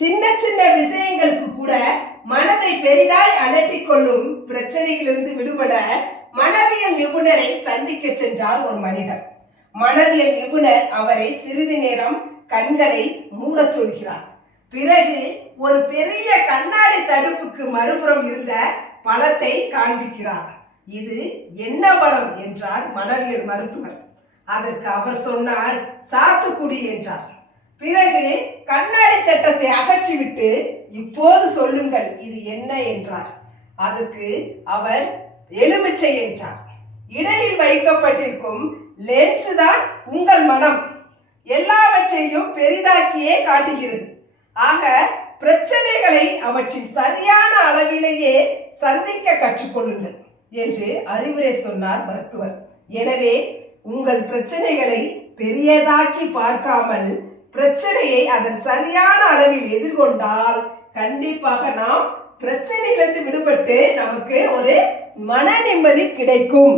சின்ன சின்ன விஷயங்களுக்கு கூட மனதை பெரிதாய் அலட்டிக் கொள்ளும் பிரச்சனையிலிருந்து விடுபட மனவியல் நிபுணரை சந்திக்க சென்றார் ஒரு மனிதர். மனவியல் நிபுணர் அவரை சிறிது நேரம் கண்களை மூடச் சொல்கிறார். பிறகு ஒரு பெரிய கண்ணாடி தடுப்புக்கு மறுபுறம் இருந்த பழத்தை காண்பிக்கிறார். இது என்ன பழம் என்றார் மனவியல் மருத்துவர். அதற்கு அவர் சொன்னார், சாத்துக்குடி என்றார். பிறகு கண்ணாடி சட்டத்தை அகற்றிவிட்டு, இப்போது சொல்லுங்கள் இது என்ன என்றார். அதற்கு அவர் எலுமிச்சை என்றார். இடையில் வைக்கப்பட்டிருக்கும் லென்ஸ் தான் உங்கள் மனம், எல்லாவற்றையும் பெரிதாக்கியே காட்டுகிறது. ஆக பிரச்சனைகளை அவற்றின் சரியான அளவிலேயே சந்திக்க கற்றுக்கொள்ளுங்கள் என்று அறிவுரை சொன்னார் மருத்துவர். எனவே உங்கள் பிரச்சனைகளை பெரியதாக்கி பார்க்காமல் பிரச்சனையை அதன் சரியான அளவில் எதிர்கொண்டால் கண்டிப்பாக நாம் பிரச்சனையிலிருந்து விடுபட்டு நமக்கு ஒரு மன நிம்மதி கிடைக்கும்.